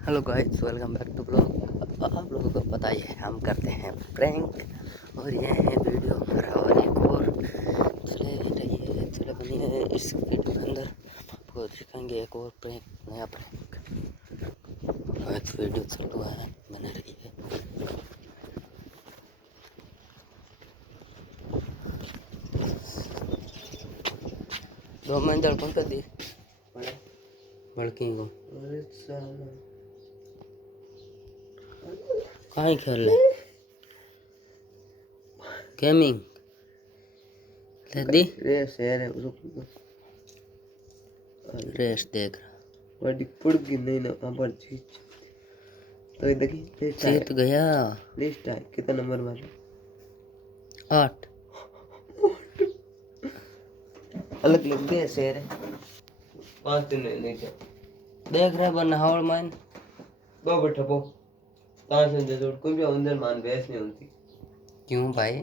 Hello guys, welcome back to blog. आप लोगों को पता ही है हम करते हैं प्रैंक और ये है वीडियो हमारा। और एक और चले बनिए इस वीडियो के अंदर आपको दिखाएंगे एक और प्रैंक, नया प्रैंक। एक वीडियो चल रहा है, बने रहिए। दो मंजिल कौन कर दी बड़की को कहीं खेल ले गेमिंग दी रेस है रुक रेस देख रहा। बड़ी पुड़गी नहीं ना पर चीज तो ये देखिए जीत गया। लिस्ट है कितना नंबर वाला 8 अलग अलग दे शेर है 5 दिन नहीं क्या देख रहे बन हावड़ माइन दो बैठा पो ताश में जोड़ कोई भी अंदर मान बेस नहीं होती क्यों भाई।